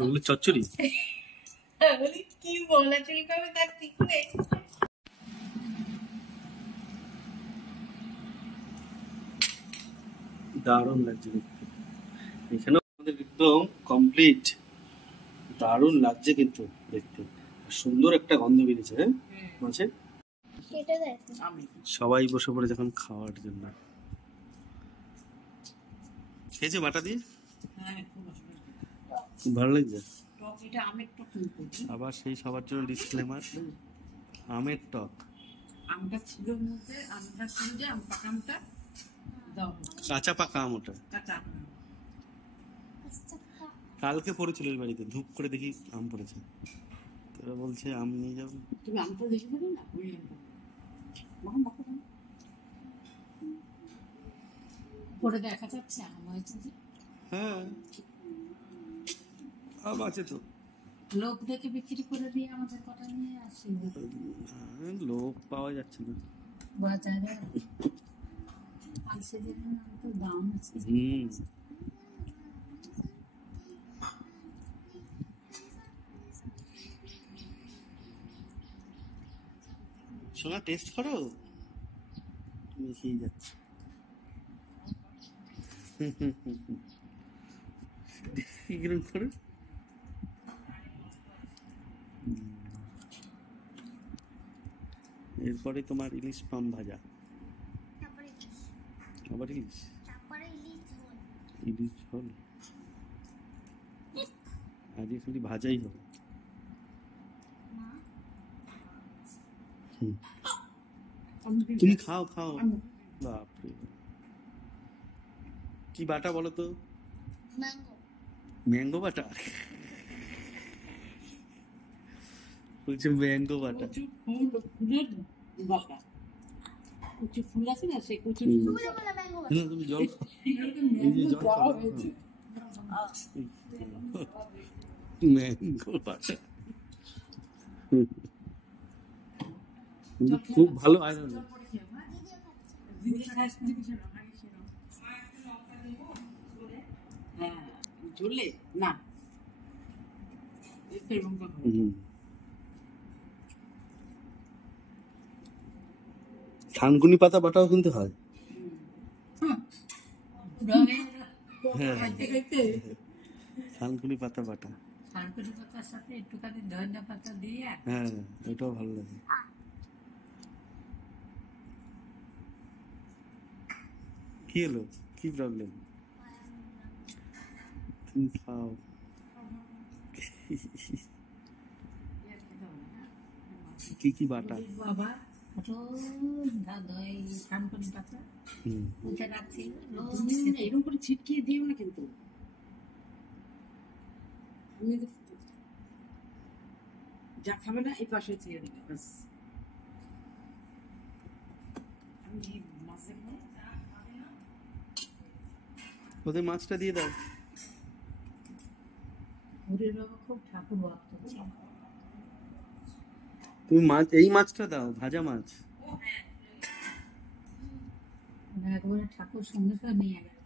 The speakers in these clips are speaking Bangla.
ওগুলো চচ্চড়ি কি বলা চুলকাবে তার ঠিক নেই। দারুণ লাগছে দেখতে। এখানে আমাদের একদম কমপ্লিট। দারুণ লাগছে কিন্তু দেখতে, সুন্দর একটা গন্ধ বেরিয়েছে। হ্যাঁ মাঝে সবাই বসে পড়ে যখন খাওয়ার জন্য। খেয়েছে বাটা দিয়ে? খুব ভালো লাগছে। আবার সেই সবার জন্য ডিসক্লেমার, আমের টক। আমটা ছিল মধ্যে, আমটা ছিল যে আম পাকা আমটা দাও, কাঁচা পাকা আম ওটা। কাঁচা কালকে পড়েছিল ওই বাড়িতে, ধূপ করে দেখি আম পড়েছে। তোরা বলছে আম নিয়ে যাবো। তুমি আমটা দেখে দেবে না? ওই আমটা পরে দেখা যাচ্ছে আম হয়েছে যে। হ্যাঁ আম আছে তো। লোক দেখে বিক্রি করে দিয়ে আমাদের কটা নিয়ে আসি। লোক পাওয়া যাচ্ছে না বাজারে। আলসে দিন তো দাম আছে। সোনা টেস্ট করো, তুমি খেয়ে যাচ্ছ। কিরকম করে? এরপরে তোমার ইলিশ পাম ভাজা, আবার ইলিশ, ইলিশ ঝোল। আজকে খালি ভাজাই হবে। তুমি খাও খাও। বাপরে, কি বাটা বলো তো? ম্যাঙ্গো বাটা বলছে, ম্যাঙ্গো বাটা। কচু ফুল আছে না, সেই কচু তুমি জল, এই যে জল খাও। ম্যাঙ্গো বাটা খুব ভালো আয়োজন। ঝুললে না থানকুনি পাতা বাটাও কিন্তু হয়। হ্যাঁ থানকুনি পাতা বাটা, থানকুনি পাতার সাথে একটুখানি ধনিয়া পাতা দিয়ে। হ্যাঁ এটাও ভালো লাগে। কি হলো, কি প্রবলেম? তুমি খাও। কি কি বাটা? বাবা থানকুনি পাতা রাখছি, এরকম করে ছিটকিয়ে দিও না কিন্তু। যা খাবে না এই পাশে দিয়ে দেবে ব্যাস। ওদের মাছটা দিয়ে দাও। খুব ঠাকুর ভক্ত। তুমি মাছ, এই মাছটা দাও, ভাজা মাছ। একবারে ঠাকুর সঙ্গে সঙ্গে নিয়ে গেল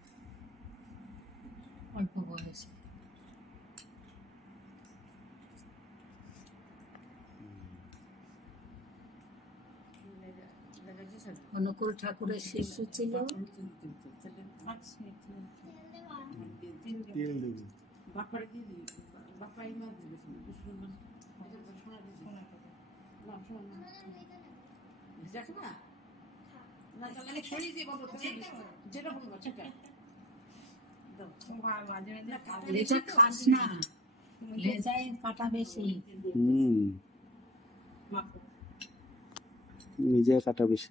অল্প বয়সে। অনুকূল ঠাকুরের শিষ্য ছিল। খাস না, লেজায় কাটা বেশি। নিজে কাটা বেশি।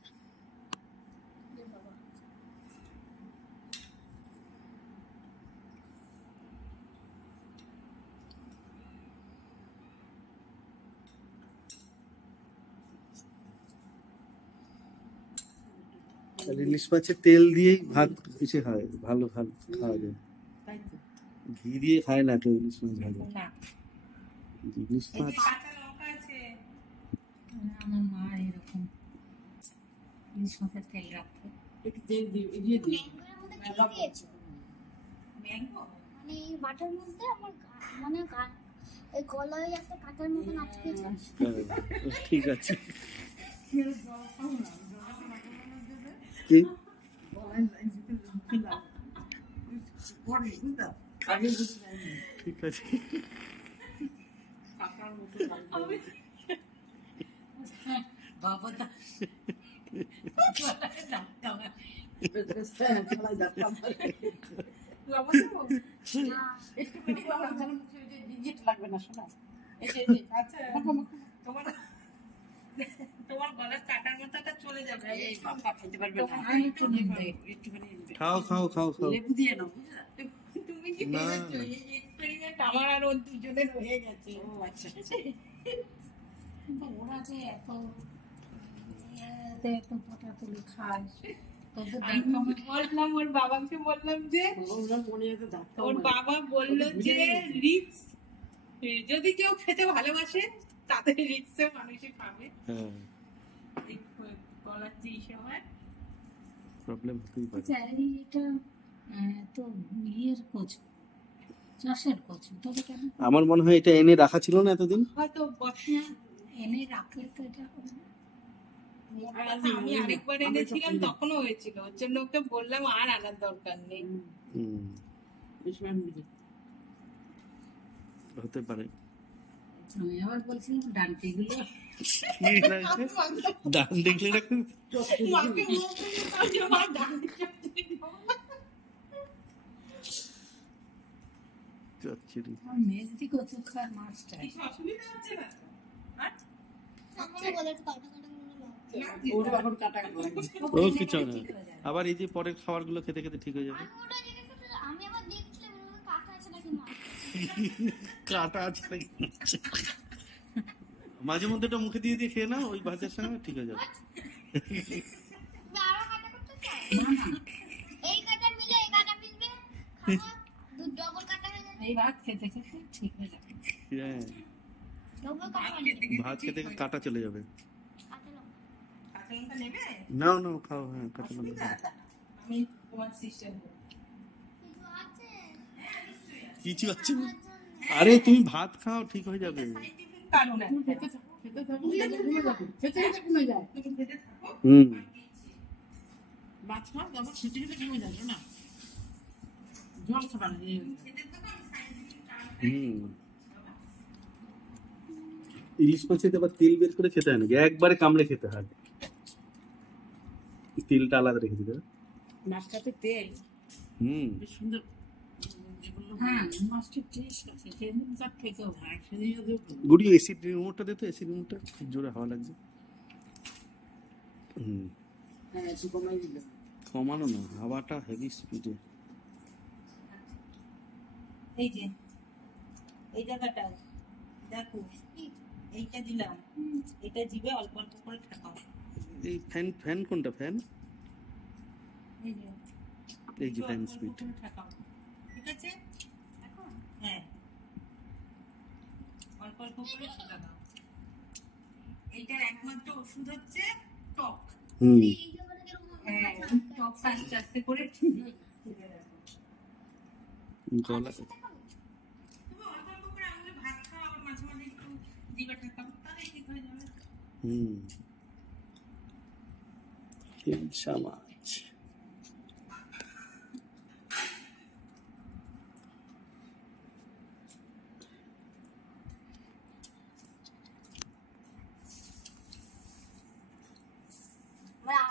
ইলিশ মাছের তেল দিয়েই ভাত পিছিয়ে খায়, ভালো ভালো খাওয়া যায়। ঘি দিয়ে খায় না কেউ ইলিশ মাছ ভাজা। ইলিশ মাছ আমার মা এরকম ইলিশ মাছের তেল রাখতো, একটু তেল দিয়ে দিয়ে ম্যাঙ্গো মানে বাটার মধ্যে আমার মানে এই গলায় একটা কাটার মতন আটকেছে। ঠিক আছে কি ঠিক আছে বাবা তা লাগবে না শোনা তোমার গলার কাটার মতোটা চলে যাবে খাইতে পারবে না খাও খাও খাও খাও লেবু দিয়ে নাও তুমি কি বলেছো এই এক্সপেরিমেন্ট আমার আর ওর দুজনের হয়ে গেছে ও আচ্ছা কিন্তু ওরা যে এত পটা তুলে খায় বললাম ওর বাবাকে বললাম যে ওর বাবা বললো যে রিক্স যদি কেউ খেতে ভালোবাসে তাদের রিক্সে মানুষে খাবে গলার যে সময় প্রবলেম হতেই পারে। আচ্ছা এটা তো ইয়ের কচু চাষের কচু তবে কেন আমার মনে হয় এটা এনে রাখা ছিল না এতদিন, হয়তো বর্ষা এনে রাখলে তো এটা হবে না। আমি আরেকবার এনেছিলাম তখনও হয়েছিল, ওর জন্য ওকে বললাম আর আনার দরকার নেই। হতে পারে। আমি আবার বলছিলাম ডান্টিগুলো ডান দেখলে রাখুন চচ্চড়ি মেজদি কচু খাওয়ার মাছটা অসুবিধা হচ্ছে না ও কিছু না, আবার এই যে পরের খাবার গুলো খেতে খেতে ঠিক হয়ে যাবে। কাটা আছে নাকি মাঝে মধ্যে এটা মুখে দিয়ে দিয়ে খেয়ে না, ওই ভাতের সঙ্গে ঠিক হয়ে যাবে। এই ভাত খেতে খেতে ঠিক হয়ে যাবে। হ্যাঁ ভাত খেতে খেতে কাটা চলে যাবে। না না খাও, হ্যাঁ কাঁচা লঙ্কা আমি তোমার সিস্টেম কিছু আছে। আরে তুমি ভাত খাও ঠিক হয়ে যাবে। ইলিশ মাছের আবার তেল বের করে খেতে হয় নাকি? একবারে কামড়ে খেতে হয়, তেলটা আলাদা রেখে দিতে। মাছটাতে তেল বেশ সুন্দর। গুড়ি এসিড রিমোটটা দে তো, এসিড রিমোটটা খুব জোরে হাওয়া লাগছে। কমানো না, হাওয়াটা হেভি স্পিডে। এই যে এই জায়গাটা দেখো, এইটা দিলাম, এটা জিভে অল্প অল্প করে ঠাকাও। এই ফ্যান ফ্যান কোনটা ফ্যান? এই যে ফ্যান স্পিড। ঠিক আছে এখন হ্যাঁ অল্প অল্প করে ঠাকাও। এইটার একমাত্র ওষুধ হচ্ছে টক। হ্যাঁ টক আস্তে আস্তে করে গলা মাছ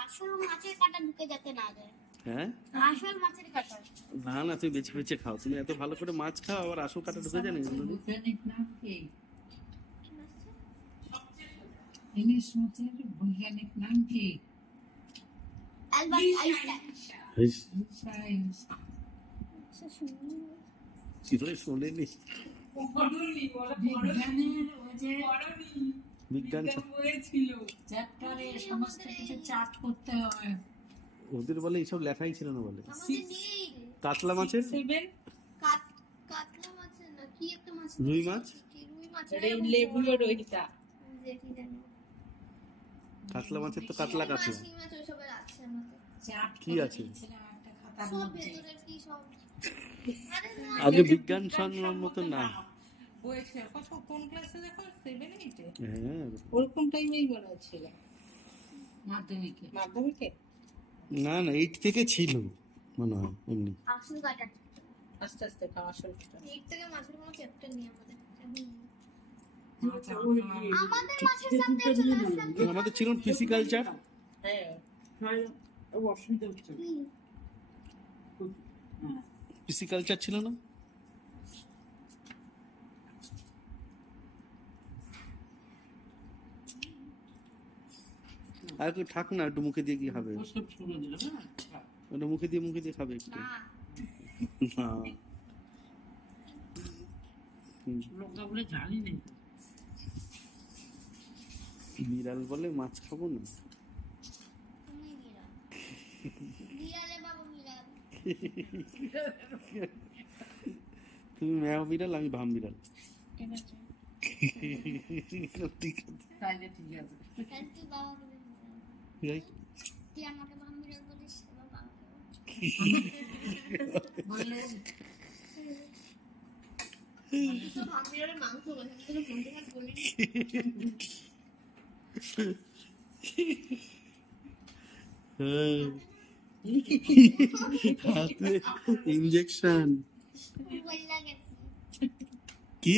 আসল মাছের কাঁটা ঢুকে যেতে না যায়। হ্যাঁ আসল মাছের কাঁটা না না, তুমি বেছে বেছে খাও। তুমি এত ভালো করে মাছ খাও, আবার আসল কাটা ঢুকে যায় না। ইলিশ মাছের বৈজ্ঞানিক নাম কি? শোনেনি বিজ্ঞান চ্যাপ্টারে সমস্ত কিছু চার্ট করতে হয়। ওদের বলে এইসব লেখাই ছিল না বলে। কাতলা মাছের রুই মাছ, কাতলা মাছের তো কাতলা কাতলা কি আছে? আগে বিজ্ঞান সম্মত না। কোন ক্লাসে দেখো 7 8 হ্যাঁ ওরকম টাইমেই বলা ছিল মাধ্যমিকে। না না 8 থেকে ছিল মনে হয় এমনি। আস্তে আস্তে খাওয়া শুরু করতে 8 থেকে মাছের কোনো চ্যাপ্টার নেই আমাদের ছিল ফিজিক্যালচার। হ্যাঁ ফিজিক্যালচার ছিল না? আর একটু থাক না, একটু মুখে দিয়ে কি খাবে? ওটা মুখে দিয়ে খাবে একটু। না বিড়াল বলে মাছ খাবো না। তুমি ম্যাও বিড়াল, আমি ভাম বিড়াল। ঠিক আছে। ইনজেকশন কি?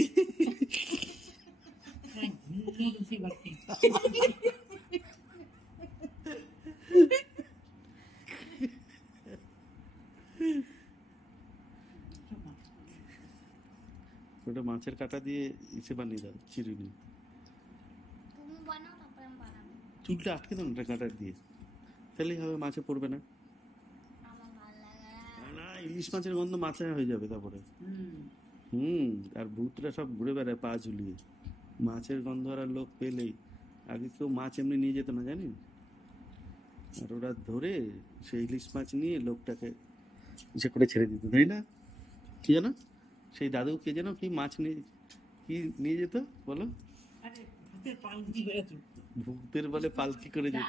ওটা মাছের কাঁটা দিয়ে ইসে বানিয়ে দাও, চিরুনি। চুলটা আটকে দাও না কাঁটা দিয়ে, তাহলেই হবে, মাছে পড়বে না। ইলিশ মাছের গন্ধ মাছে হয়ে যাবে তারপরে। আর ভূতরা সব ঘুরে বেড়ায় পা ঝুলিয়ে, মাছের গন্ধ আর লোক পেলেই। আগে কেউ মাছ এমনি নিয়ে যেত না জানি, আর ওরা ধরে সেই ইলিশ মাছ নিয়ে লোকটাকে ইসে করে ছেড়ে দিত, তাই না? কি জানো সেই দাদু কে যেন কি মাছ নিয়ে যেত বলো? ভূতের বলে পালকি করে যেত,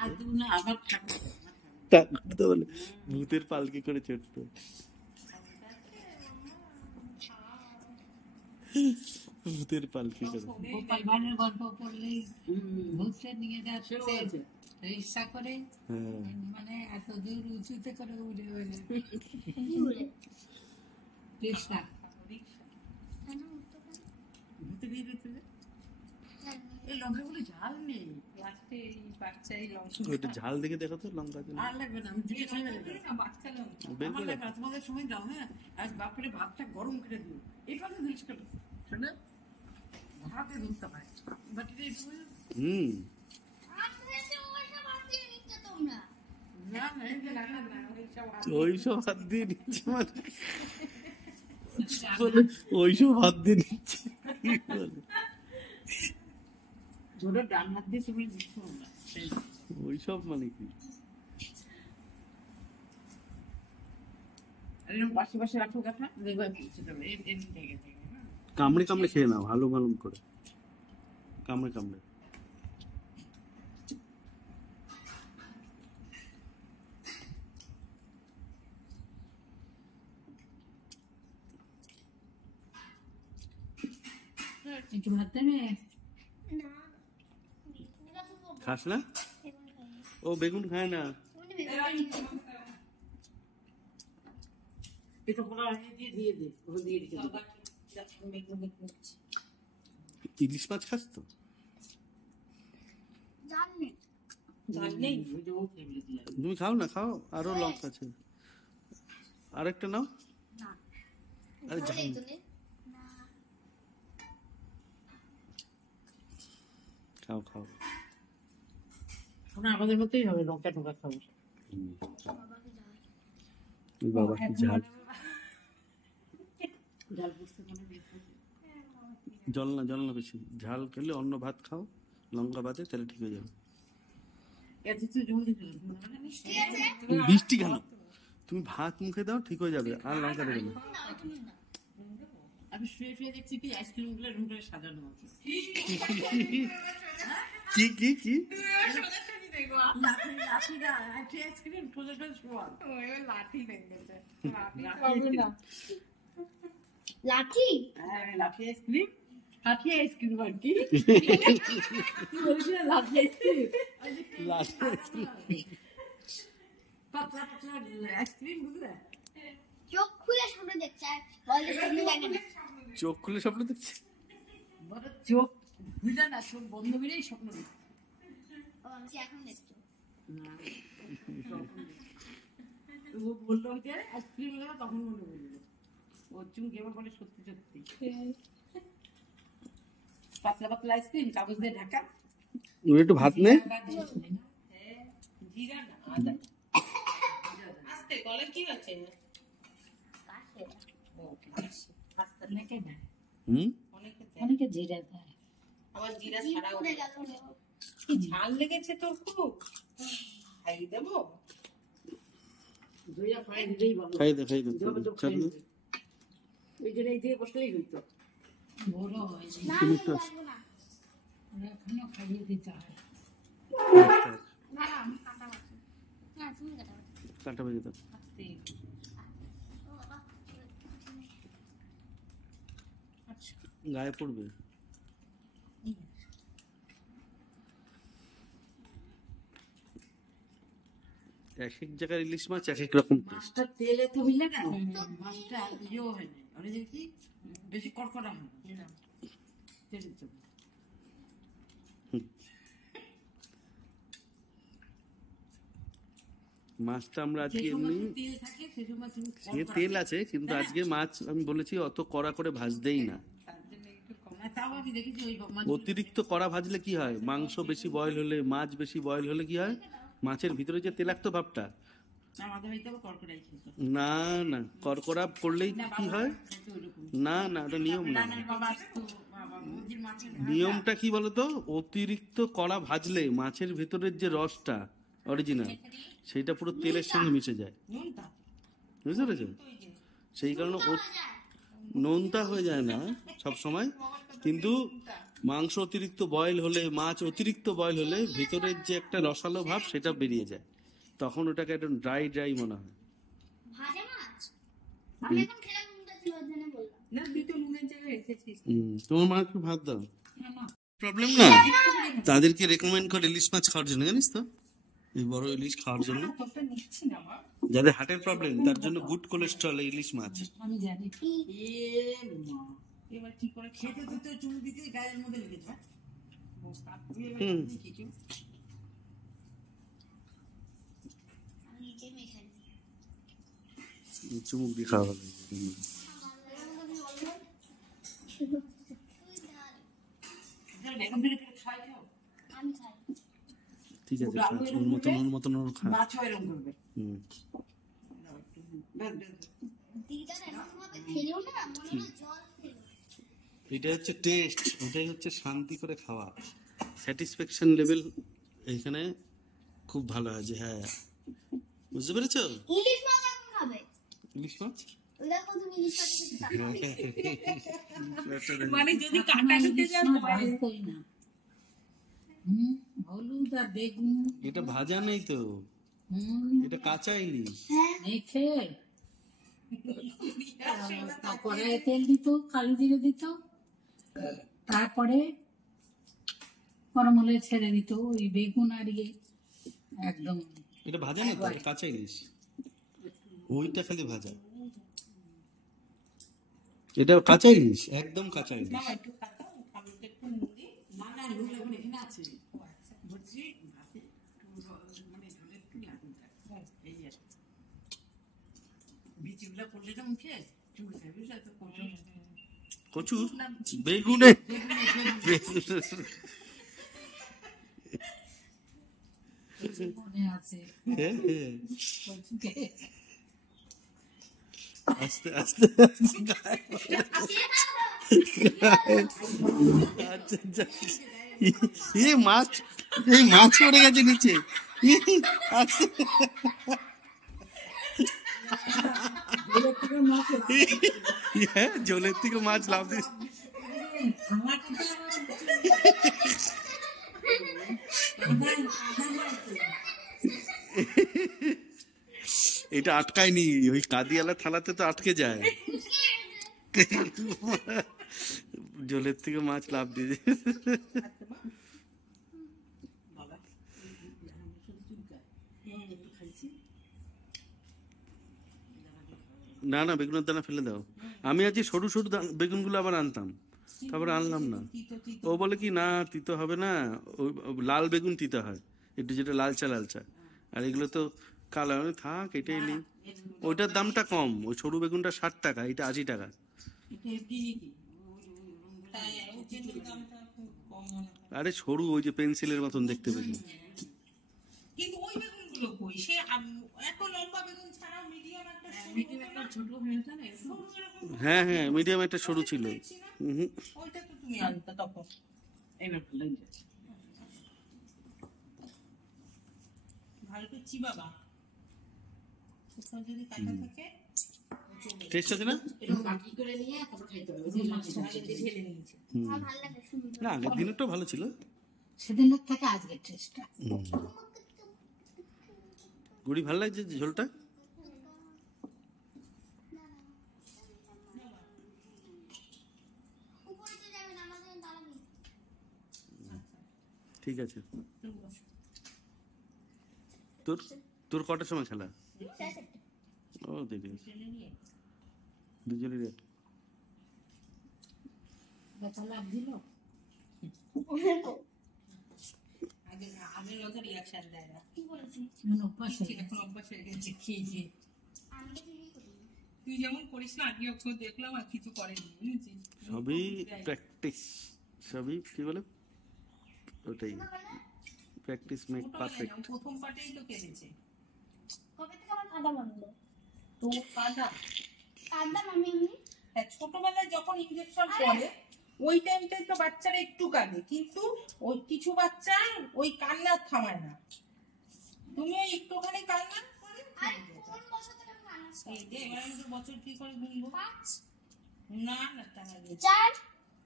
বলে ভূতের পালকি করে চড়ত। ভূতের পালকি করে গল্প পড়লেই ভূতকে নিয়ে যাচ্ছে ইচ্ছা করে, মানে এত দূর উঁচুতে করে উড়ে উড়ে রিক্সা ভূতে দিয়ে দিতে। এই লঙ্কাগুলো ঝাল নেই, লাস্টে এই বাচ্চা এই লঙ্কা ওইটা ঝাল দেখে দেখো তো লঙ্কা আর লাগবে না, আমি দিয়ে খাই না বাচ্চা লঙ্কা আমার লাগবে। তোমাদের সময় দাও, হ্যাঁ আজ বাপরে ভাতটা গরম করে দিও, এই কথা জিনিস করে শোনা ভাতে ধরতে হয় বাটিতে ওইসব হাত দিয়ে নিচ্ছে, মানে ওইসব হাত দিয়ে নিচ্ছে ওইসব মানে কি? কামড়ে কামড়ে খেয়ে নাও, ভালো ভালো করে কামড়ে কামড়ে। খাস না? ও বেগুন খায় না। ইলিশ মাছ খাস তো? তুমি খাও না, খাও, আরো লঙ্কা আছে, আরেকটা নাও। আরে ঝাল খাও খাও, আমাদের মতোই হবে, লঙ্কা টোকা খাবো। বাবা কি ঝাল, জল না বেশি, ঝাল খেলে অন্য ভাত খাও লঙ্কা ভাতে, তাহলে ঠিক হয়ে যাবে। বৃষ্টি কেন? তুমি ভাত মুখে দাও, ঠিক হয়ে যাবে, আর লঙ্কা দেবে না। আমি শুয়ে শুয়ে দেখছি কি আইসক্রিম গুলো রুমে সাজানো আছে। কি কি কি লাঠি লাঠি না লাঠি আইসক্রিম ঠোঁটে ঠোঁটে শোয়া লাঠি দেখতেছে লাঠি লাঠি আইসক্রিম লাঠি আইসক্রিম আর কি কি বলছিস লাঠি আইসক্রিম পাতলা পাতলা আইসক্রিম বুঝলে চোখ খুলে সামনে দেখছে আর বলে সামনে দেখে না চোখ খুলে স্বপ্ন দেখছে বড় চোখ বুঝলে না চোখ বন্ধ করেই স্বপ্ন দেখছে ও আমি কি এখন দেখছো ও বললো যে আইসক্রিম এলো তখন মনে বললো ও চুম কেমন বলে সত্যি সত্যি পাতলা পাতলা আইসক্রিম কাগজ দিয়ে ঢাকা একটু ভাত নে জিরা না আদা আস্তে গলে কি হচ্ছে আস্তে নাকি না অনেকে জিরা দেয় আবার জিরা ছাড়াও পুড়ে গেল কি ঝাল লেগেছে তো খুব খাই দেবো দুইয়া ফ্রাই দিলেই ভালো খাই দে চল ওই জন্য এই দিয়ে বসলেই হইতো বড় হয়েছে না তুমি আমি তো- লাগবো না এখনো খাইয়ে দিতে হয় না আমি কাটা বাকি না তুমি কাটা বাকি কাটা বেজে দাও আস্তে ও বাবা আচ্ছা গায়ে পড়বে এক এক জায়গার ইলিশ মাছ এক এক রকম taste। মাছটা তেলে তো মিলে না মাছটা ইয়েও হয় না আমি দেখি বেশি কড়কড়া হয় না তেলের জন্য মাছটা আমরা আজকে যে সময় এমনি তেল থাকে সে সময় তুমি সে তেল আছে কিন্তু আজকে মাছ আমি বলেছি অত কড়া করে ভাজতেই না তার জন্য একটু কম না তাও আমি দেখেছি ওই মাছ অতিরিক্ত কড়া ভাজলে কি হয় মাংস বেশি বয়েল হলে মাছ বেশি বয়েল হলে কি হয় মাছের ভিতরে যে তেলাক্ত ভাবটা আমাদের বাড়িতে আবার কড়কড়াই খেত না না কড়কড়া করলেই না কি বাবা হয় খেতে ওইরকম না না ওটা নিয়ম না নানার বাবা আসতো বাবা মুরগির মাছের ভাজা। নিয়মটা কি বলতো অতিরিক্ত কড়া ভাজলে মাছের ভেতরের যে রসটা অরিজিনাল সেটা পুরো তেলের সঙ্গে মিশে যায় নুনটা বুঝতে পেরেছো সেই কারণে নোনতা হয়ে যায় না সব সময় কিন্তু মাংস অতিরিক্ত বয়েল হলে মাছ অতিরিক্ত বয়েল হলে ভেতরের যে একটা রসালো ভাব সেটা বেরিয়ে যায় তখন ওটাকে একদম ড্রাই ড্রাই মনে হয় ভাজা মাছ আমি এখন খেলাম মুন্ডা ছিল ওর জন্য বললাম না তুই তো নুনের জায়গায় রেখেছিস তোমার মা একটু ভাত দাও না না প্রবলেম না তাদেরকে রেকমেন্ড করে ইলিশ মাছ খাওয়ার জন্য জানিস তো এই বড় ইলিশ খাওয়ার জন্য তোরটা নিচ্ছি না মা যাদের হার্টের প্রবলেম তার জন্য গুড কোলেস্ট্রল ইলিশ মাছ আমি জানি এ মা এবার কি করে খেতে দিতে চুল দিতে গায়ের মধ্যে লেগেছে তুই এবার হুম। কিছু আমি নিজে মেখে চুমুক দিয়ে খাওয়া ভালো বেগুন ফিরে খাই খাও আমি খাই ঠিক আছে খা। ওর মতন ওর খা মাছ এরকম করবে হুম। বেশ বেশ দিদা এরকম ভাবে খেলেও না মনে হয় জল খেলো এটা হচ্ছে টেস্ট এটাই হচ্ছে শান্তি করে খাওয়া স্যাটিসফ্যাকশন লেভেল এখানে খুব ভালো হয় যে হ্যাঁ বুঝতে পেরেছো ইলিশ মাছ এখন খাবে ইলিশ মাছ ওই দেখো তুমি ইলিশ মাছ খেতে তাকাবে মানে যদি কাঁটা ঢুকে যায় করি না হলুদ আর বেগুন এটা ভাজা নেই তো এটা কাঁচা ইলিশ মেখে কড়াইয়ে তেল দিত কালি জিরে দিত তারপরে গরম হলে ছেড়ে দিত ওই বেগুন আর ইয়ে একদম এটা ভাজা না তো এটা কাঁচা ইলিশ ওইটা খালি ভাজা এটা কাঁচা ইলিশ একদম কাঁচা ইলিশ একটু খাতা খাবি একটু নুন দিই না না নুন এখন এখানে আছে বলছি ভাতে একটু মানে ঝোলে একটু লাগুন এই আর বিচিগুলো পড়লে তো মুখে চুল খাবি তো কচু বেগুনে মনে আছে হ্যাঁ, হ্যাঁ। কচুকে আস্তে আস্তে আস্তে গায়ে পড়ে। আচ্ছা, আচ্ছা। এই মাছ পড়ে গেছে নিচে আস্তে। হ্যাঁ জলের থেকে মাছ লাভ দিয়ে এটা আটকায়নি, ওই কাদিয়ালা থালাতে তো আটকে যায়। জলের থেকে মাছ লাফ দিয়ে না না, বেগুনের দানা ফেলে দাও। আমি আজকে সরু সরু বেগুনগুলো আবার আনতাম, তারপরে আনলাম না। ও বলে কি না তিতো হবে না, ওই লাল বেগুন তিতো হয় একটু, যেটা লালচা লালচা, আর এগুলো তো কালো। আমি থাক এটাই নেই। ওইটার দামটা কম, ওই সরু বেগুনটা 60 টাকা, এটা 80 টাকা। আরে সরু, ওই যে পেন্সিলের মতন দেখতে বেগুন। কিন্তু ওই বেগুনগুলো কই, সে এত লম্বা বেগুন ছাড়া মিডিয়াম একটা ছোট হয়েছে না, সরু এরকম হ্যাঁ হ্যাঁ, মিডিয়াম একটা সরু ছিল। হুম, ওইটা তো তুমি আনতে তখন। এবার ফেলে দিই। ভালো করে চিবাবা, কোথাও যদি কাটা থাকে টেস্ট আছে না? এরকম বাকি করে নিয়ে তারপর খাইতে হবে। ওই যে মাছটা আগে দিয়ে ঢেলে নিয়েছে। আমার ভালো লাগে সুন্দর। না, আগের দিনেরটাও ভালো ছিল। সেদিনের থেকে আজকের টেস্টটা গুড়ি ভালো লাগছে ঝোলটা। উপরে তো যাবেন, আমাদের দাঁড়াবি। ঠিক আছে। তোর তোর কটার সময় খেলা? ও দেখি দুজনেরই। ব্যথা লাভ দিল। আগে আগের মতো রিয়াকশন দেয় না। কি বলেছি? অভ্যাস হয়ে ঠিক গেছে। এখন অভ্যাস হয়ে গেছে খেয়ে। আমি তো কিছুই করিনি। তুই যেমন করিস না, আগে ওকে দেখলাম আর কিছু করেনি, বুঝেছিস? সবই প্র্যাকটিস, সবই কি বলে ওটাই, প্র্যাকটিস মেক ছোটবেলায় পারফেক্ট। না, প্রথম পার্টেই তো কেঁদেছে। কবে থেকে আমার কাদা বন্ধ? তো কাঁদা, কাঁদতাম আমি এমনি। হ্যাঁ ছোটবেলায় যখন ইনজেকশন পড়ে ওই টাইমটাই তো বাচ্চারা একটু কাঁদে, কিন্তু ওই কিছু বাচ্চা ওই কান্না থামায় না। তুমি ওই একটুখানি কান্না করে আর কোন বছর থেকে আমি কান্না start? এই যে এবার আমি তো বছর কি করে গুনবো? 5, না না টানা দিয়ে 4,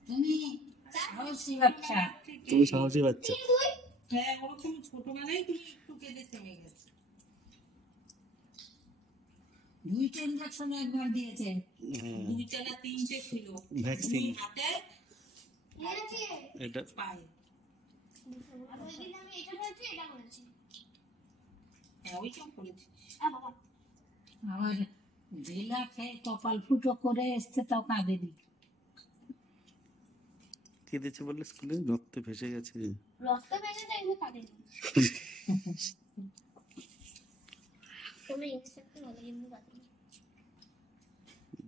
তুমি সাহসী বাচ্চা। তুমি সাহসী বাচ্চা। 3, 2। হ্যাঁ ওরকম ছোটবেলায় তুমি একটু কেঁদে থেমে গেছো। 2টা ইনজেকশন একবার দিয়েছে। হ্যাঁ, 2টা না 3টে ছিল। ভ্যাকসিন। 2 হাতে এনেছি। এটা পায়ে। আর ওই দিন আমি এটা করেছি, এটা করেছি। হ্যাঁ ওইটাও করেছি। বাবা, আবার জেলা খেয়ে কপাল ফুটো করে এসছে, তাও কাঁদেনি। কেঁদেছে বললে স্কুলে রক্তে ভেসে গেছে। রক্ত বেঁচে যায় কিন্তু কাঁদেনি। কোনো ইনসেক্ট হলে কিন্তু কাঁদেনি।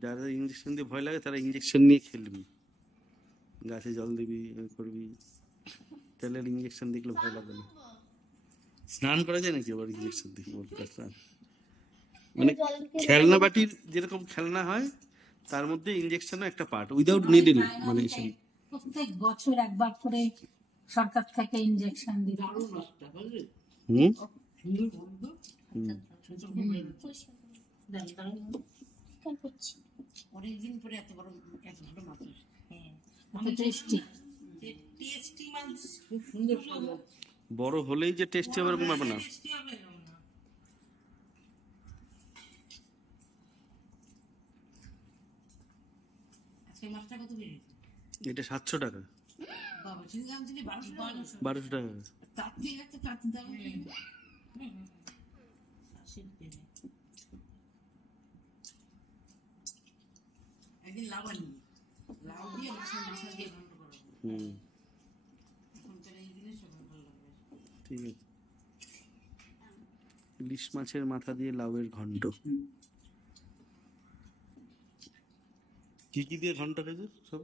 যারা ইঞ্জেকশন দিয়ে ভয় লাগে তারা ইঞ্জেকশন নিয়ে খেলবি, গাছে জল দিবি, ওই করবি, তাহলে ইঞ্জেকশন দেখলে ভয় লাগবে না। স্নান করা যায় নাকি আবার ইঞ্জেকশন দিয়ে? বলতে স্নান মানে খেলনা বাটির যেরকম খেলনা হয় তার মধ্যে ইঞ্জেকশনও একটা পার্ট, উইদাউট নিডল, মানে সেই প্রত্যেক বছর একবার করে সরকার থেকে ইনজেকশন দিল। হুম পরিষ্কার করি। পরিষ্কার করছি। অনেকদিন পরে এত বড় মাছ। হ্যাঁ টেস্টি। টেস্টি মাছ খুব সুন্দর স্বাদ। বড় হলেই যে টেস্টি হবে এরকম হবে না। টেস্টি হবে এরকম না। আজকে মাছটা কত বেড়েছে? এটা 700 টাকা, বাবা ঠিক দাম ছিল 1200 1200 টাকা। তার থেকে একটা তার দাম শাঁসের তেলে। একদিন লাউ আনি, লাউ দিয়ে মাছ দিয়ে ঘন্ট করো। হুম, এখনকার এই দিনে সবার ভালো লাগবে। ঠিক আছে। ইলিশ মাছের মাথা দিয়ে লাউয়ের ঘন্ট। কি কি দিয়ে ঘন্ট খেয়েছো সব?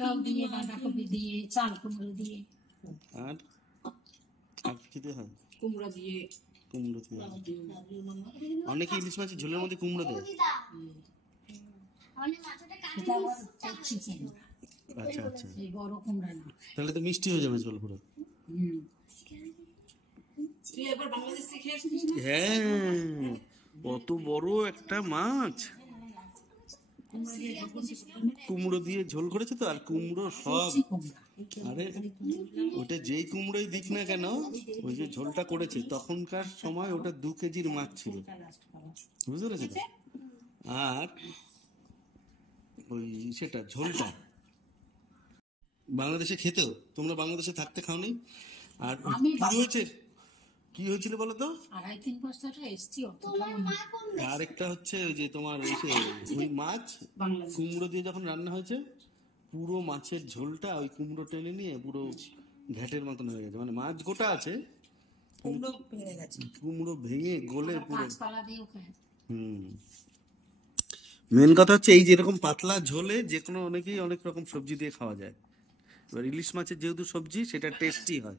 লাউ দিয়ে, বাঁধাকপি দিয়ে, চাল কুমড়ো দিয়ে, আর আর কি দিয়ে হয়? কুমড়া দিয়ে, কুমড়ো দিয়ে হয়। অনেকে ইলিশ মাছের ঝোলের মধ্যে কুমড়ো দেয়। দিদা, অনেক মাথাটা কাটে এটা আবার চিকেন। আচ্ছা আচ্ছা, এই বড় কুমড়া না। তাহলে তো মিষ্টি হয়ে যাবে ঝোল পুরো। তুই এবার বাংলাদেশ থেকে এসেছিস না? হ্যাঁ, কত বড় একটা মাছ। কুমড়ো দিয়ে ঝোল করেছে তো, আর কুমড়ো সব, আরে ওটা যেই কুমড়োই দিক না কেন, ওই যে ঝোলটা করেছে তখনকার সময় ওটা 2 কেজির মাছ ছিল, বুঝতে পেরেছো তো? আর ওই সেটা ঝোলটা বাংলাদেশে খেতেও, তোমরা বাংলাদেশে থাকতে খাওনি। আর কি হয়েছে, কি হয়েছিল বলো তো? 2.5-3 বছর এসছি, আরেকটা হচ্ছে ওই যে তোমার ওই মাছ কুমড়ো দিয়ে যখন রান্না হয়েছে, পুরো মাছের ঝোলটা ওই কুমড়ো টেনে নিয়ে পুরো ঘ্যাটের মতন হয়ে গেছে, মানে মাছ গোটা আছে, কুমড়ো ভেঙে গেছে, কুমড়ো ভেঙে গলে পুরো। গাছপালা দিয়েও খায়। মেন কথা হচ্ছে এই যেরকম পাতলা ঝোলে যে কোনো অনেকেই অনেক রকম সবজি দিয়ে খাওয়া যায়। এবার ইলিশ মাছের যেহেতু সবজি, সেটা টেস্টি হয়।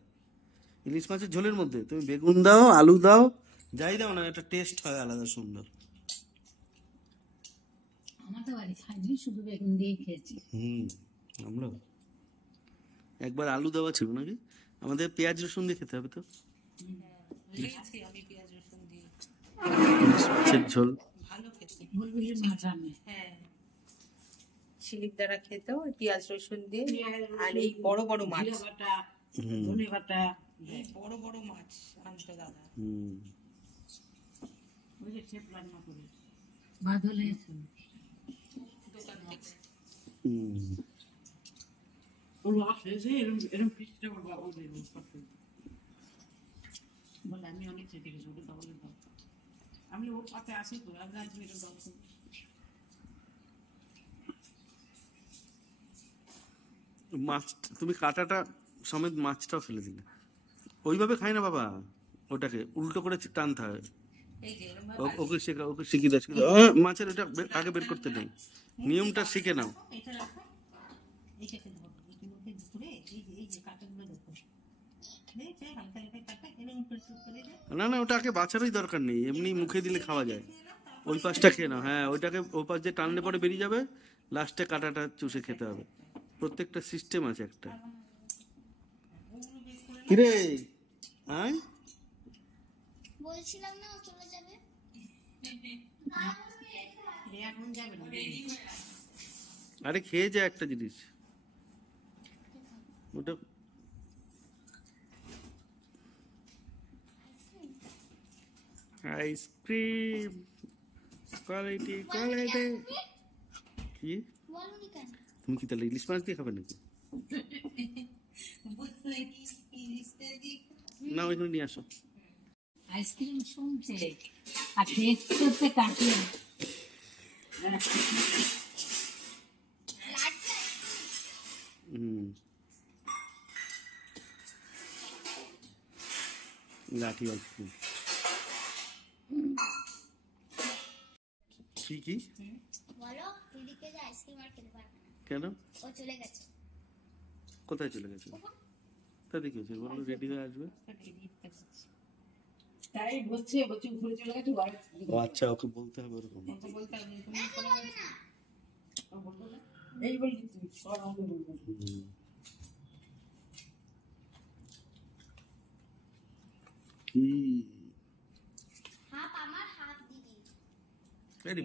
ইলিশ মাছের ঝোলের মধ্যে তুমি বেগুন দাও, আলু দাও, যাই দাও না, একটা টেস্ট হয় আলাদা সুন্দর। আমাদের বাড়ি খাইনি, শুধু বেগুন দিয়ে খেয়েছি। আমরা একবার আলু দেওয়া ছিল নাকি, আমাদের পেঁয়াজ রসুন দিয়ে খেতে হবে তো। আমি পেঁয়াজ রসুন দিয়ে ইলিশ মাছের ঝোল ভালো খেতে, বুলবুলির মাছ রান্না। হ্যাঁ শিলিপ দ্বারা খেতেও পেঁয়াজ রসুন দিয়ে। আর এই বড় বড় মাছ, জিরে বাটা, ধনে বাটা, বড় বড় মাছ আনতো দাদা। ওই যে শেফ রান্না করে বাদলে দোকান থেকে। ওর আসে যে এরকম এরকম পিসটা ওর বাবা দেয় বলে, আমি অনেক চেটে গেছি, ওটা দাও দাও। আমি ওর পাতে আসি তো, আমি আজ এটা দাও। মাছ তুমি কাটাটা সমেত মাছটাও ফেলে দিলে। ওইভাবে খাই না বাবা, ওটাকে উল্টো করে টানতে হয়। এই যে এরকম ওকে শেখা, ওকে শিখিয়ে দাও, মাছের ওটা আগে বের করতে নেই, নিয়মটা শিখে নাও। এটা রাখো, এইটা খেতে হবে। এই ধরে এই যে কাটাগুলো দেখো, দেখছে হালকা হালকা কাটা, এরকম করে চুপ করে দাও। না না, ওটা আগে বাছারই দরকার নেই, এমনি মুখে দিলে খাওয়া যায়। ওই পাশটা খেয়ে নাও, হ্যাঁ ওইটাকে ওই পাশ দিয়ে টানলে পরে বেরিয়ে যাবে, লাস্টে কাটাটা চুষে খেতে হবে। প্রত্যেকটা সিস্টেম আছে একটা। কিরে আয়, বলছিলাম না ও চলে যাবে। এখন যাবে না। আরে খেয়ে যা একটা জিনিস, ওটা আইসক্রিম কোয়ালিটি কোয়ালিটি। কি বলনি কেন? তুমি কি তাহলে ইলিশ মাছ দিয়ে খাবে নাকি? বললে কি ইলিশটা দিয়ে না ওইখানে নিয়ে আসো। আইসক্রিম শুনছে আর টেস্ট করতে কাটিয়ে লাঠি আইসক্রিম কি বলো দিদিকে যে আইসক্রিম আর খেতে পারবে না, কেন? ও চলে গেছে। কোথায় চলে গেছে? তা দেখি বলো, রেডি হয়ে আসবে। তাই বলছে ঘুরে চলে গেছে। ও আচ্ছা, ওকে বলতে হবে ওরকম। বলতে হবে তুমি এখন বলবে না। এই বলি তুই সব আমাকে বলবো। কি হাফ আমার হাফ দিদি। Very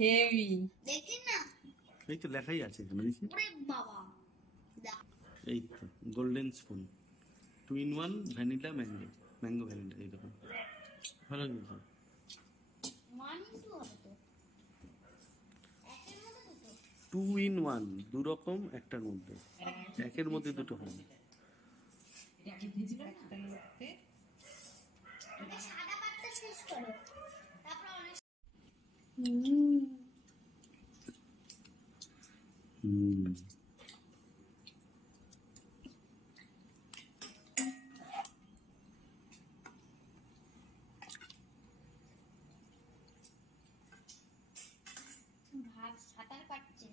heavy. দেখি না, এই তো লেখাই আছে এখানে, দেখি। ওরে বাবা, এই তো golden spoon 2-in-1 vanilla mango, mango vanilla, এই দেখুন ভালো জিনিস। 1-2 হবে তো, একের মধ্যে দুটো। 2-in-1 দু রকম একটার মধ্যে, একের মধ্যে দুটো হয় না। এটা কি দিয়েছিল না? আগে সাদা পাটটা শেষ করো, তারপর অনেক ভাত সাঁতার কাটছে।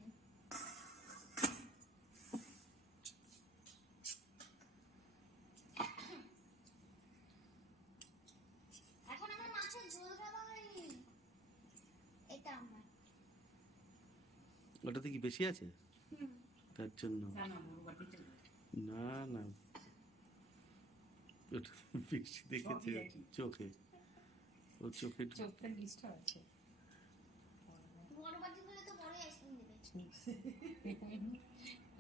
এখন আমার মাছের ঝোল খাওয়া হয়নি, এটা আমার। ওটাতে কি বেশি আছে তার জন্য? না না, ওটা বেশি দেখেছে চোখে, ও চোখে। চোখটা ডিস্টার্ব আছে।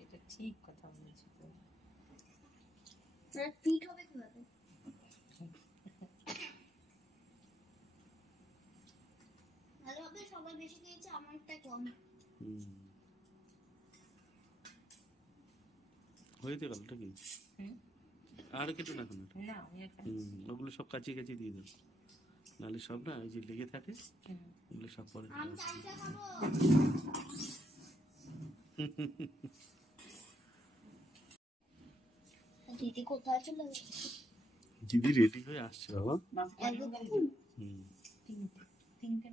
এটা ঠিক কথা বলেছো তো। ফিট হবে কিভাবে? ভালোভাবে সবাই বেশি খেয়েছে, আমারটা কম। হয়েছে গেলটা কি? আর কেটে না এখন না আমি একটা ওগুলো সব কাচিয়ে কাচিয়ে দিয়ে দাও, নাহলে সব না এই যে লেগে থাকে ওগুলো সব পরে আমি চাইটা খাবো। দিদি কোথায় চলে গেছে? দিদি রেডি হয়ে আসছে বাবা। এতক্ষণ? তিনটে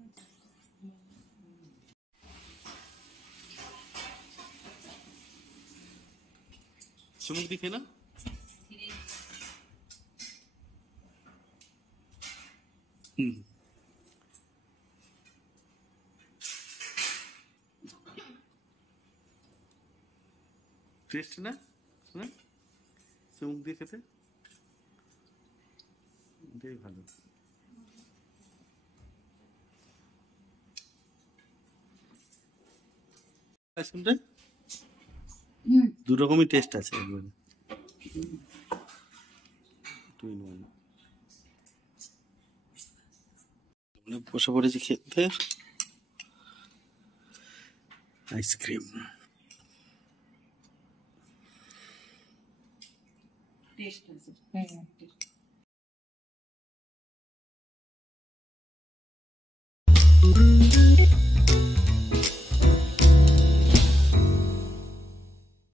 চুমুক দিকে না টেস্ট না না চুমুক দিয়ে খেতে এটাই ভালো। আইসক্রিমটা দু রকমই টেস্ট আছে একবারে, 2 in 1। আমরা বসে পড়েছি খেতে আইসক্রিম। টেস্ট আছে।